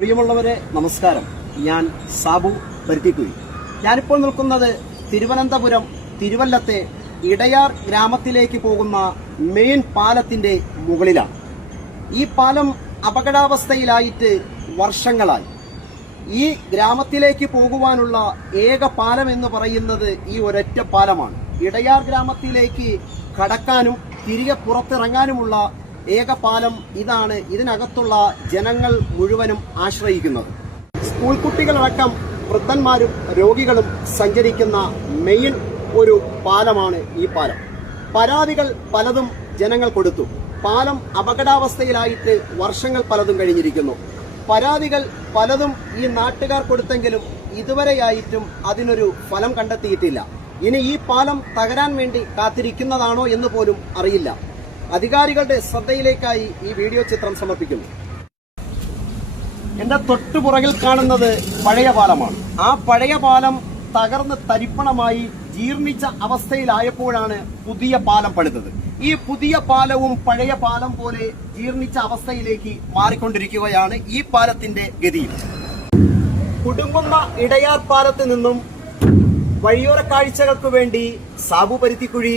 പ്രിയമുള്ളവരെ നമസ്കാരം. ഞാൻ സാബു പരുത്തിക്കുഴി ഞാനിപ്പോൾ നിൽക്കുന്നത് തിരുവനന്തപുരം തിരുവല്ലത്തെ ഇടയാർ ഗ്രാമത്തിലേക്ക് പോകുന്ന മെയിൻ പാലത്തിന്റെ മുകളിലാണ്. ഈ പാലം അപകടാവസ്ഥയിലായിട്ട് വർഷങ്ങളായി. ഈ ഗ്രാമത്തിലേക്ക് പോകുവാനുള്ള ഏക പാലം എന്ന് പറയുന്നത് ഈ ഒരൊറ്റ പാലമാണ്. ഇടയാർ ഗ്രാമത്തിലേക്ക് കടക്കാനും തിരികെ പുറത്തിറങ്ങാനുമുള്ള ഏക പാലം ഇതാണ് ഇതിനകത്തുള്ള ജനങ്ങൾ മുഴുവനും ആശ്രയിക്കുന്നത്. സ്കൂൾ കുട്ടികളടക്കം വൃദ്ധന്മാരും രോഗികളും സഞ്ചരിക്കുന്ന മെയിൻ ഒരു പാലമാണ് ഈ പാലം. പരാതികൾ പലതും ജനങ്ങൾ കൊടുത്തു. പാലം അപകടാവസ്ഥയിലായിട്ട് വർഷങ്ങൾ പലതും കഴിഞ്ഞിരിക്കുന്നു. പരാതികൾ പലതും ഈ നാട്ടുകാർ കൊടുത്തെങ്കിലും ഇതുവരെയായിട്ടും അതിനൊരു ഫലം കണ്ടെത്തിയിട്ടില്ല. ഇനി ഈ പാലം തകരാൻ വേണ്ടി കാത്തിരിക്കുന്നതാണോ എന്ന് പോലും അറിയില്ല. അധികാരികളുടെ ശ്രദ്ധയിലേക്കായി ഈ വീഡിയോ ചിത്രം സമർപ്പിക്കുന്നു. എന്റെ തൊട്ടുപുറകിൽ കാണുന്നത് പഴയ പാലമാണ്. ആ പഴയ പാലം തകർന്ന് തരിപ്പണമായി ജീർണിച്ച അവസ്ഥയിലായപ്പോഴാണ് പുതിയ പാലം പണിതത്. ഈ പുതിയ പാലവും പഴയ പാലം പോലെ ജീർണിച്ച അവസ്ഥയിലേക്ക് മാറിക്കൊണ്ടിരിക്കുകയാണ് ഈ പാലത്തിന്റെ ഗതി കുടുങ്ങുന്ന ഇടയാർ പാലത്ത് നിന്നും വഴിയോര കാഴ്ചകൾക്ക് വേണ്ടി സാബു പരുത്തിക്കുഴി